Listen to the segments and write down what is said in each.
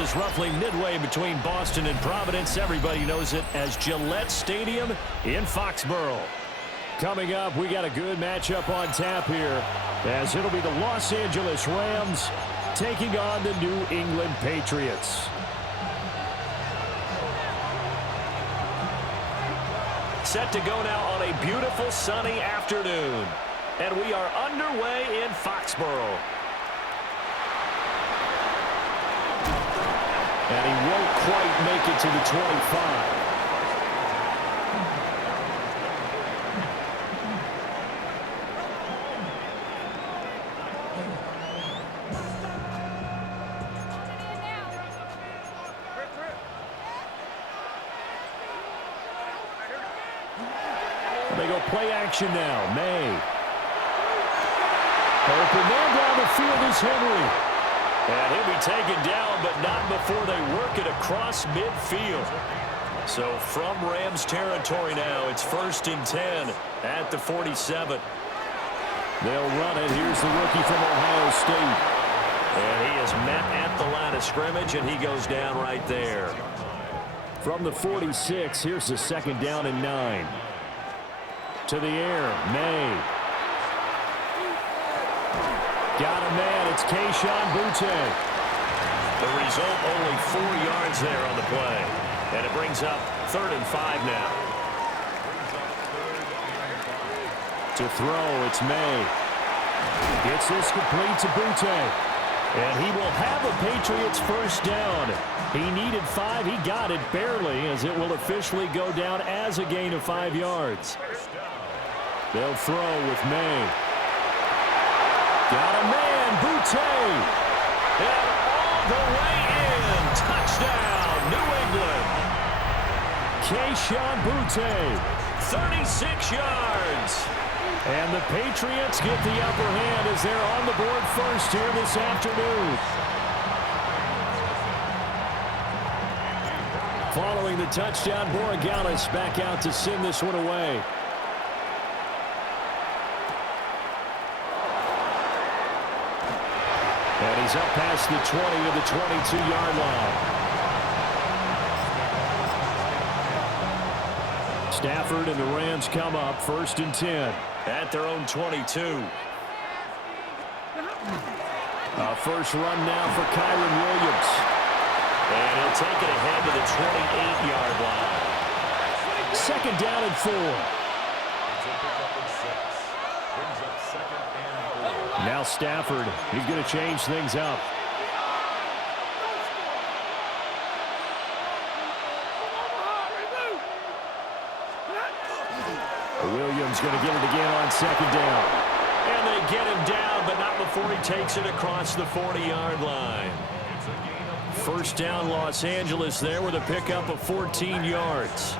is roughly midway between Boston and Providence. Everybody knows it as Gillette Stadium in Foxborough. Coming up, we got a good matchup on tap here, as it'll be the Los Angeles Rams taking on the New England Patriots. Set to go now on a beautiful sunny afternoon. And we are underway in Foxborough. And he won't quite make it to the 25. They go play action now. May. Open man down the field is Henry. And he'll be taken down, but not before they work it across midfield. So from Rams territory now, it's 1st and 10 at the 47. They'll run it. Here's the rookie from Ohio State. And he is met at the line of scrimmage, and he goes down right there. From the 46, here's the 2nd down and 9. To the air, May. Got a man, it's Kayshon Boutte. The result, only 4 yards there on the play. And it brings up 3rd and 5 now. To throw, it's May. Gets this complete to Boutte. And he will have the Patriots first down. He needed 5, he got it barely, as it will officially go down as a gain of 5 yards. They'll throw with May. Got a man, Boutte. And all the way in. Touchdown, New England. Kayshon Boutte, 36 yards. And the Patriots get the upper hand as they're on the board first here this afternoon. Following the touchdown, Borregales back out to send this one away. And he's up past the 20 to the 22-yard line. Stafford and the Rams come up 1st and 10 at their own 22. A first run now for Kyren Williams. And he'll take it ahead to the 28-yard line. 2nd down and 4. Now Stafford, he's going to change things up. Williams going to get it again on 2nd down. And they get him down, but not before he takes it across the 40-yard line. First down, Los Angeles there with a pickup of 14 yards.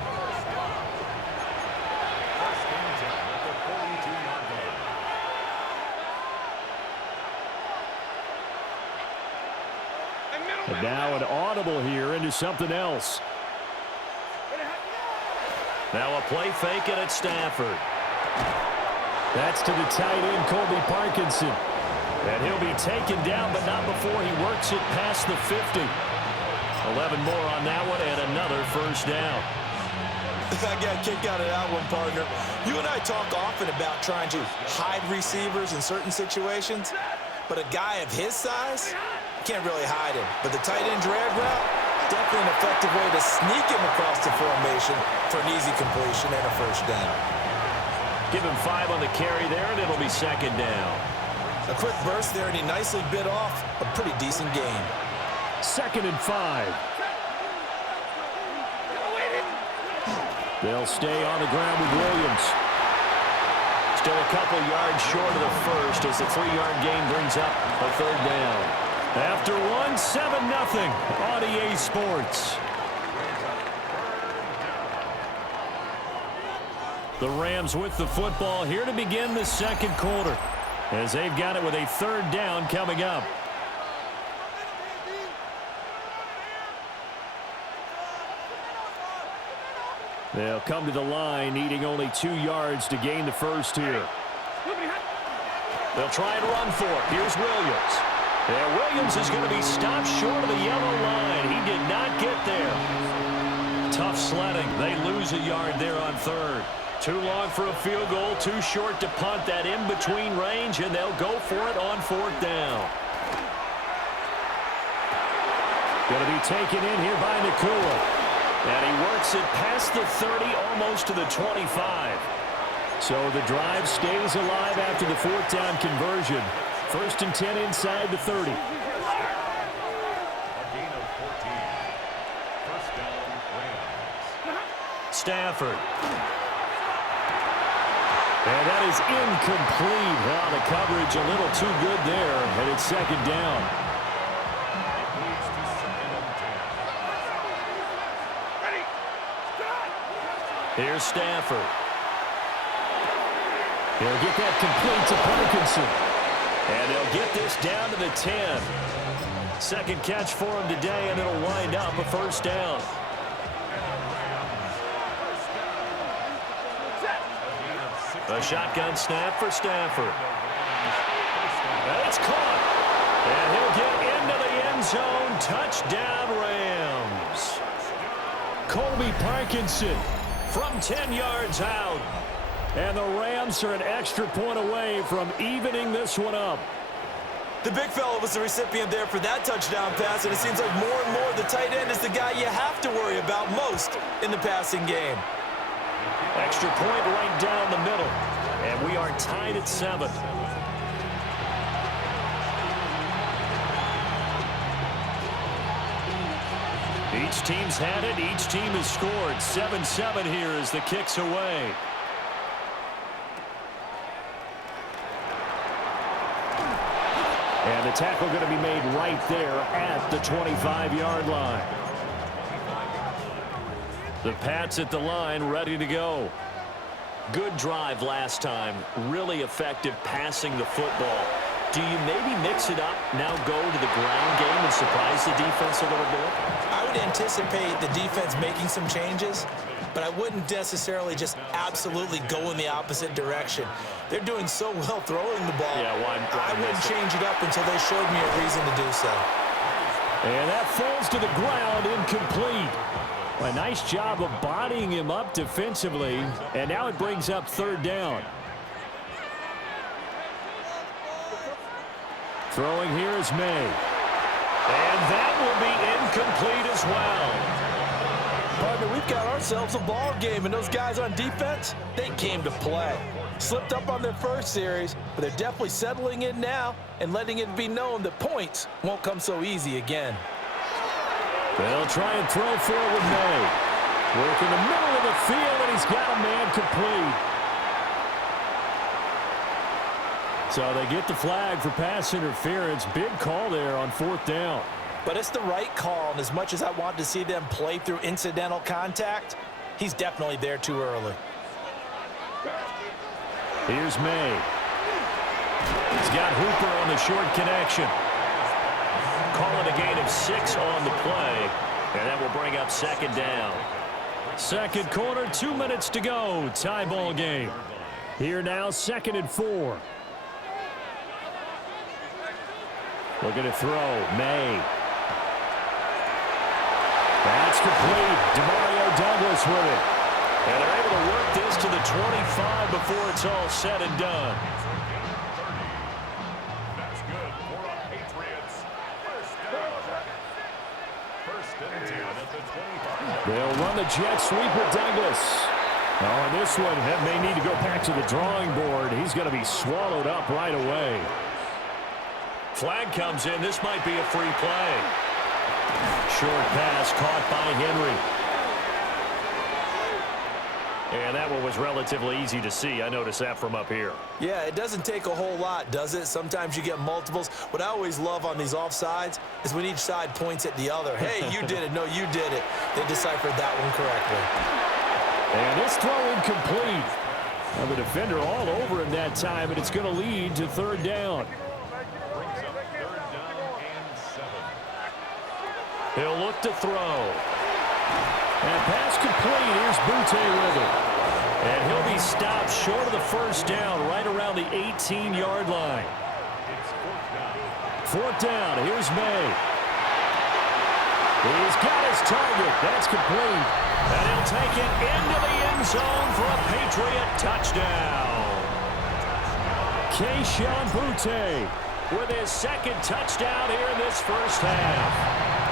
And now an audible here into something else. Now a play fake and it's Stafford. That's to the tight end, Colby Parkinson. And he'll be taken down, but not before he works it past the 50. 11 more on that one and another first down. I got a kick out of that one, partner. You and I talk often about trying to hide receivers in certain situations, but a guy of his size, can't really hide him. But the tight end drag route, definitely an effective way to sneak him across the formation for an easy completion and a first down. Give him 5 on the carry there, and it'll be 2nd down. A quick burst there, and he nicely bit off a pretty decent gain. 2nd and 5. They'll stay on the ground with Williams. Still a couple yards short of the first as the 3-yard gain brings up a 3rd down. After one, 7-0 on EA Sports. The Rams with the football here to begin the 2nd quarter, as they've got it with a 3rd down coming up. They'll come to the line, needing only 2 yards to gain the first here. They'll try and run for it. Here's Williams. And Williams is going to be stopped short of the yellow line. sledding. They lose a yard there on third. Too long for a field goal, too short to punt that in-between range, and they'll go for it on fourth down. Going to be taken in here by Nakua. And he works it past the 30, almost to the 25. So the drive stays alive after the fourth down conversion. 1st and 10 inside the 30. Stafford. And that is incomplete. Well, the coverage a little too good there, and it's 2nd down. Here's Stafford. He'll get that complete to Parkinson. And they'll get this down to the 10. 2nd catch for him today, and it'll wind up a 1st down. A shotgun snap for Stafford. And it's caught. And he'll get into the end zone. Touchdown, Rams. Colby Parkinson from 10 yards out. And the Rams are an extra point away from evening this one up. The big fella was the recipient there for that touchdown pass, and it seems like more and more the tight end is the guy you have to worry about most in the passing game. Extra point right down the middle. And we are tied at 7. Each team's had it. Each team has scored. 7-7 here as the kick's away. And the tackle going to be made right there at the 25-yard line. The Pats at the line, ready to go. Good drive last time. Really effective passing the football. Do you maybe mix it up, now go to the ground game and surprise the defense a little bit? I would anticipate the defense making some changes, but I wouldn't necessarily just absolutely go in the opposite direction. They're doing so well throwing the ball. Yeah, I wouldn't change it up until they showed me a reason to do so. And that falls to the ground, incomplete. A nice job of bodying him up defensively, and now it brings up 3rd down. Throwing here is May. And that will be incomplete as well. Partner, we've got ourselves a ball game, and those guys on defense, they came to play. Slipped up on their first series, but they're definitely settling in now and letting it be known that points won't come so easy again. They'll try and throw forward May. Work in the middle of the field, and he's got a man complete. So they get the flag for pass interference. Big call there on 4th down. But it's the right call, and as much as I want to see them play through incidental contact, he's definitely there too early. Here's May. He's got Hooper on the short connection. Calling a gain of 6 on the play, and that will bring up 2nd down. 2nd quarter, 2 minutes to go. Tie ball game. Here now, 2nd and 4. Looking to throw. May. That's complete. Demario Douglas with it. And they're able to work this to the 25 before it's all said and done. That's good for our Patriots. First and 10 at the 25. They'll run the jet sweep with Douglas. Oh, and this one may need to go back to the drawing board. He's going to be swallowed up right away. Flag comes in. This might be a free play. Short pass caught by Henry. And that one was relatively easy to see. I noticed that from up here. Yeah, it doesn't take a whole lot, does it? Sometimes you get multiples. What I always love on these offsides is when each side points at the other. Hey, you did it. No, you did it. They deciphered that one correctly. And this throw incomplete. Well, the defender all over him that time, and it's going to lead to 3rd down. He'll look to throw. And pass complete. Here's Butte with it. And he'll be stopped short of the 1st down, right around the 18-yard line. 4th down. Here's May. He's got his target. That's complete. And he'll take it into the end zone for a Patriot touchdown. Keyshawn Boutte with his second touchdown here in this first half.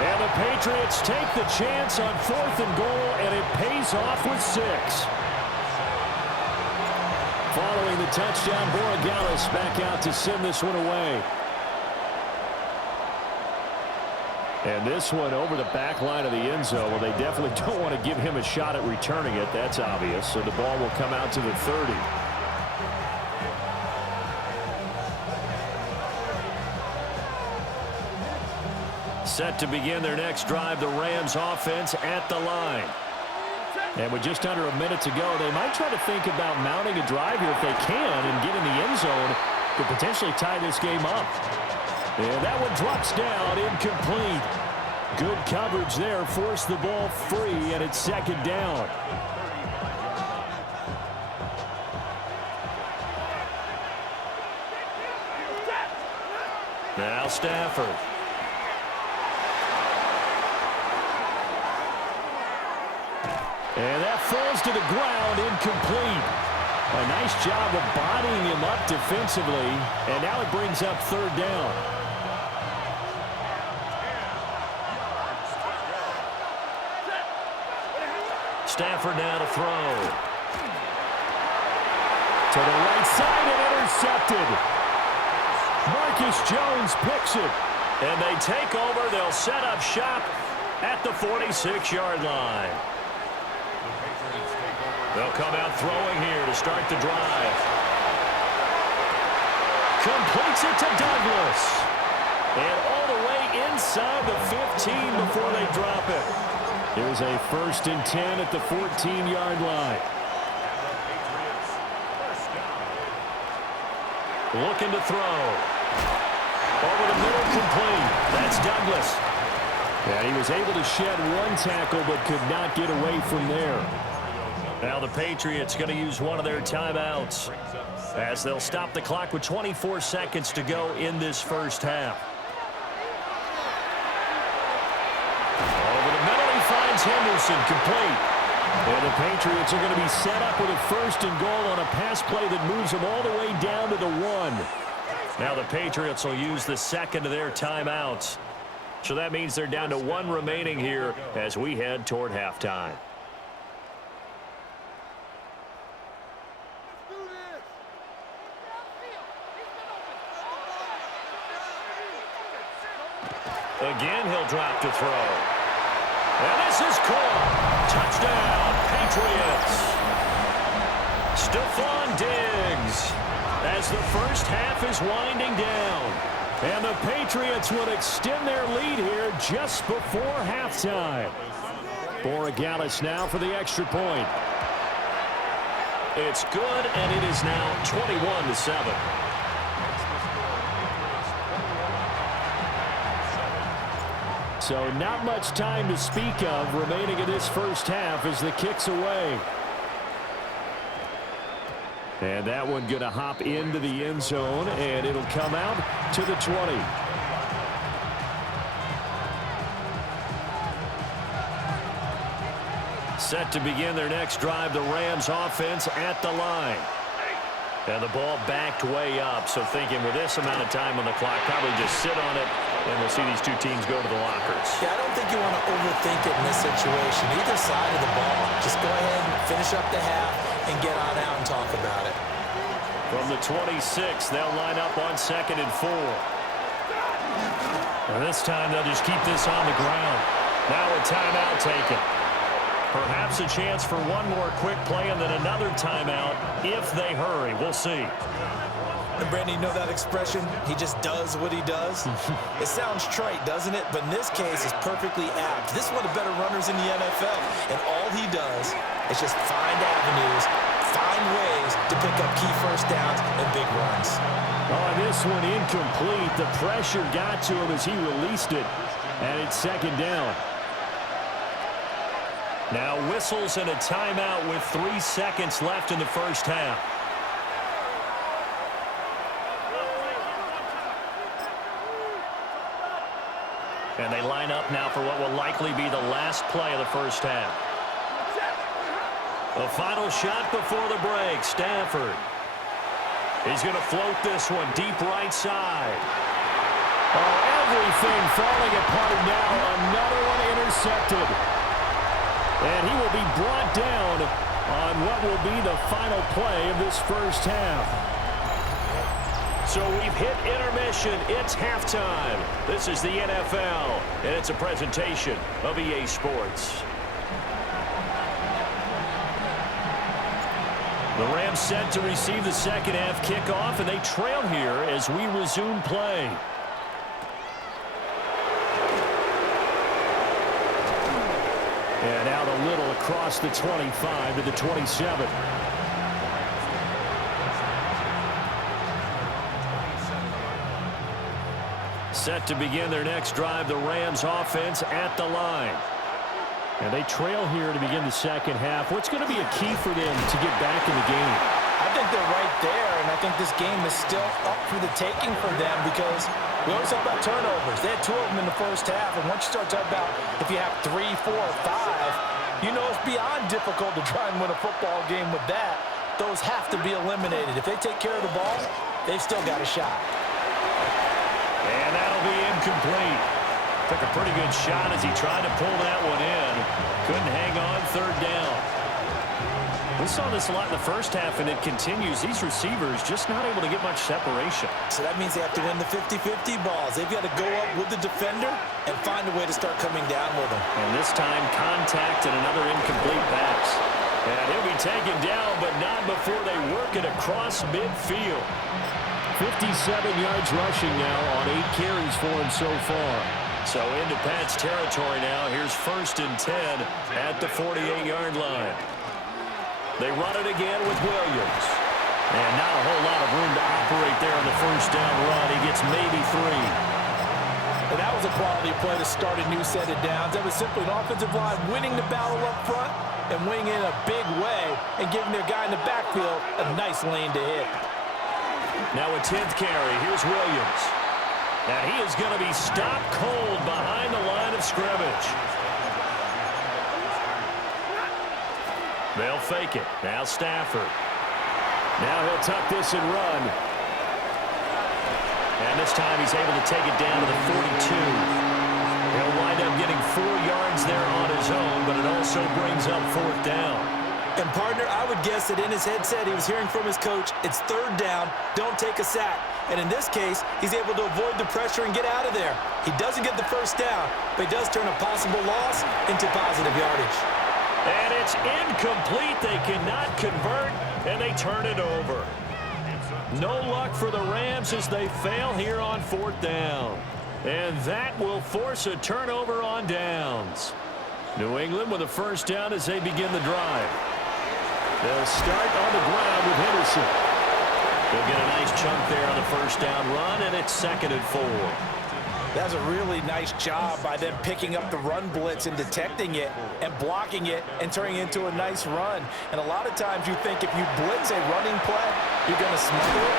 And the Patriots take the chance on 4th and goal, and it pays off with 6. Following the touchdown, Borregales back out to send this one away. And this one over the back line of the end zone. Well, they definitely don't want to give him a shot at returning it. That's obvious. So the ball will come out to the 30. Set to begin their next drive, the Rams offense at the line. And with just under a minute to go, they might try to think about mounting a drive here if they can and get in the end zone to potentially tie this game up. And that one drops down, incomplete. Good coverage there, forced the ball free, and it's second down. Now Stafford. And that falls to the ground, incomplete. A nice job of bodying him up defensively, and now it brings up 3rd down. Stafford now to throw. To the right side and intercepted. Marcus Jones picks it. And they take over. They'll set up shop at the 46-yard line. They'll come out throwing here to start the drive. Completes it to Douglas. And all the way inside the 15 before they drop it. Here's a 1st and 10 at the 14-yard line. Looking to throw. Over the middle, complete. That's Douglas. And he was able to shed one tackle but could not get away from there. Now the Patriots going to use one of their timeouts as they'll stop the clock with 24 seconds to go in this first half. Over the middle, he finds Henderson, complete. And the Patriots are going to be set up with a 1st and goal on a pass play that moves them all the way down to the 1. Now the Patriots will use the second of their timeouts. So that means they're down to 1 remaining here as we head toward halftime. Again, he'll drop to throw. And this is caught. Touchdown, Patriots. Stephon Diggs as the first half is winding down. And the Patriots will extend their lead here just before halftime. Borregales now for the extra point. It's good, and it is now 21-7. So not much time to speak of remaining in this first half as the kick's away. And that one going to hop into the end zone, and it'll come out to the 20. Set to begin their next drive, the Rams offense at the line. And the ball backed way up, so thinking with this amount of time on the clock, probably just sit on it, and we'll see these two teams go to the lockers. Yeah, I don't think you want to overthink it in this situation. Either side of the ball, just go ahead and finish up the half and get on out and talk about it. From the 26, they'll line up on 2nd and 4. And this time they'll just keep this on the ground. Now a timeout taken. Perhaps a chance for one more quick play and then another timeout if they hurry. We'll see. And Brandon, you know that expression? He just does what he does. It sounds trite, doesn't it? But in this case, it's perfectly apt. This is one of the better runners in the NFL. And all he does is just find avenues, find ways to pick up key first downs and big runs. Oh, this one incomplete. The pressure got to him as he released it. And it's 2nd down. Now whistles and a timeout with 3 seconds left in the first half. And they line up now for what will likely be the last play of the first half. The final shot before the break. Stafford. He's going to float this one deep right side. Oh, everything falling apart now. Another one intercepted. And he will be brought down on what will be the final play of this first half. So we've hit intermission. It's halftime. This is the NFL, and it's a presentation of EA Sports. The Rams set to receive the second half kickoff, and they trail here as we resume play. And out a little across the 25 to the 27. Set to begin their next drive, the Rams offense at the line. And they trail here to begin the second half. What's going to be a key for them to get back in the game? I think they're right there, and I think this game is still up for the taking for them because we always talk about turnovers. They had 2 of them in the first half, and once you start talking about if you have 3, 4, 5, you know it's beyond difficult to try and win a football game with that. Those have to be eliminated. If they take care of the ball, they've still got a shot. And that'll be incomplete. Took a pretty good shot as he tried to pull that one in. Couldn't hang on, third down. We saw this a lot in the first half, and it continues. These receivers just not able to get much separation. So that means they have to win the 50-50 balls. They've got to go up with the defender and find a way to start coming down with them. And this time, contact and another incomplete pass. And he'll be taken down, but not before they work it across midfield. 57 yards rushing now on 8 carries for him so far. So into Pat's territory now. Here's 1st and 10 at the 48-yard line. They run it again with Williams. And not a whole lot of room to operate there on the first down run. He gets maybe 3. And that was a quality play to start a new set of downs. That was simply an offensive line winning the battle up front and winning in a big way and giving their guy in the backfield a nice lane to hit. Now a 10th carry. Here's Williams. And he is going to be stopped cold behind the line of scrimmage. They'll fake it. Now Stafford. Now he'll tuck this and run. And this time he's able to take it down to the 42. He'll wind up getting 4 yards there on his own, but it also brings up 4th down. And, partner, I would guess that in his headset he was hearing from his coach, it's 3rd down, don't take a sack. And in this case, he's able to avoid the pressure and get out of there. He doesn't get the first down, but he does turn a possible loss into positive yardage. And it's incomplete. They cannot convert, and they turn it over. No luck for the Rams as they fail here on 4th down. And that will force a turnover on downs. New England with a first down as they begin the drive. They'll start on the ground with Henderson. They'll get a nice chunk there on the first down run, and it's 2nd and 4. That's a really nice job by them picking up the run blitz and detecting it and blocking it and turning it into a nice run. And a lot of times you think if you blitz a running play, you're going to smother it.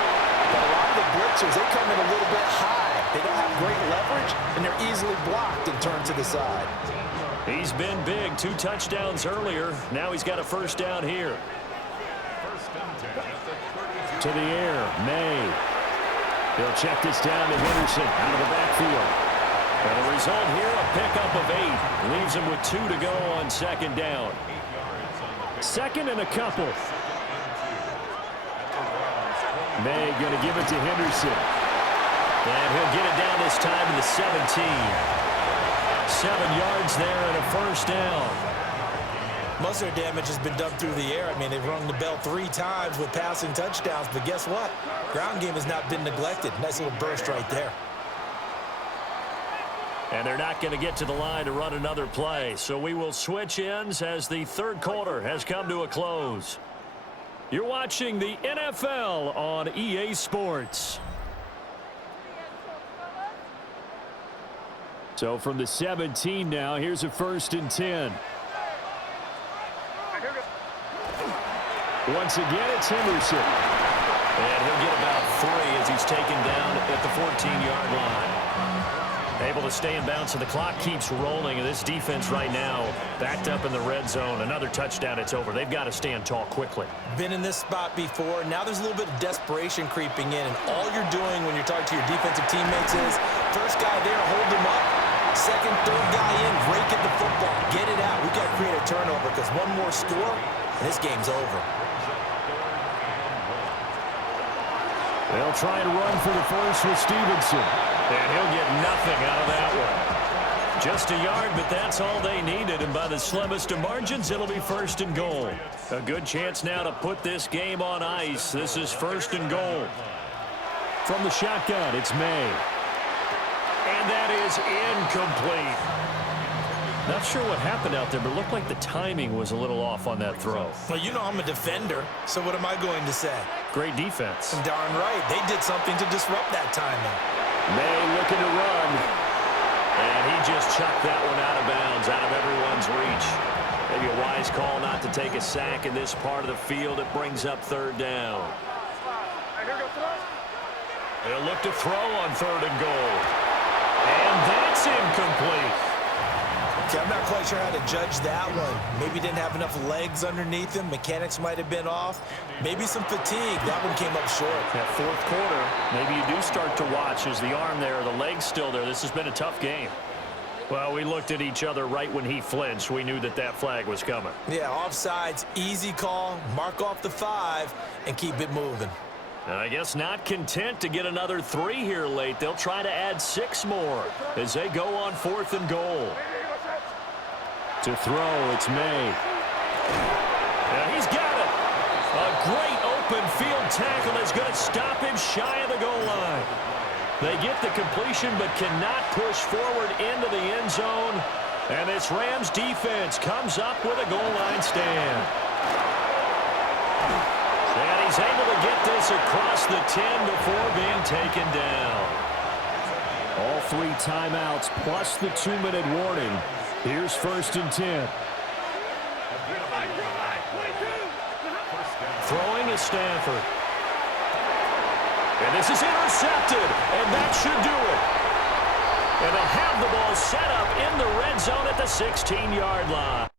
But a lot of the blitzers, they come in a little bit high. They don't have great leverage, and they're easily blocked and turned to the side. He's been big. 2 touchdowns earlier. Now he's got a first down here. To the air, May. He'll check this down to Henderson out of the backfield. And the result here, a pickup of 8. Leaves him with 2 to go on 2nd down. 2nd and a couple. May going to give it to Henderson. And he'll get it down this time to the 17. 7 yards there and a first down. Most of their damage has been done through the air. I mean, they've rung the bell 3 times with passing touchdowns, but guess what? Ground game has not been neglected. Nice little burst right there. And they're not going to get to the line to run another play, so we will switch ends as the 3rd quarter has come to a close. You're watching the NFL on EA Sports. So from the 17 now, here's a 1st and 10. Once again, it's Henderson. And he'll get about 3 as he's taken down at the 14-yard line. Able to stay in bounds, and the clock keeps rolling. And this defense right now backed up in the red zone. Another touchdown, it's over. They've got to stand tall quickly. Been in this spot before. Now there's a little bit of desperation creeping in, and all you're doing when you're talking to your defensive teammates is first guy there, hold him up. Second, third guy in, rake at the football. Get it out. We've got to create a turnover because one more score, and this game's over. They'll try and run for the first with Stevenson. And he'll get nothing out of that one. Just a yard, but that's all they needed. And by the slimmest of margins, it'll be first and goal. A good chance now to put this game on ice. This is first and goal. From the shotgun, it's May. And that is incomplete. Not sure what happened out there, but it looked like the timing was a little off on that throw. Well, you know I'm a defender, so what am I going to say? Great defense. Darn right. They did something to disrupt that timing. May looking to run. And he just chucked that one out of bounds, out of everyone's reach. Maybe a wise call not to take a sack in this part of the field. It brings up third down. They'll look to throw on third and goal. And that's incomplete. Okay, I'm not quite sure how to judge that one. Maybe didn't have enough legs underneath him. Mechanics might have been off. Maybe some fatigue. That one came up short. That fourth quarter, maybe you do start to watch. Is the arm there, the leg's still there? This has been a tough game. Well, we looked at each other right when he flinched. We knew that that flag was coming. Yeah, offsides, easy call. Mark off the 5 and keep it moving. I guess not content to get another 3 here late. They'll try to add 6 more as they go on fourth and goal. To throw, it's May. And he's got it. A great open field tackle is going to stop him shy of the goal line. They get the completion but cannot push forward into the end zone. And this Rams defense comes up with a goal line stand. And he's able to get this across the 10 before being taken down. All 3 timeouts plus the 2-minute warning. Here's first and 10. Throwing is Stanford. And this is intercepted, and that should do it. And they'll have the ball set up in the red zone at the 16-yard line.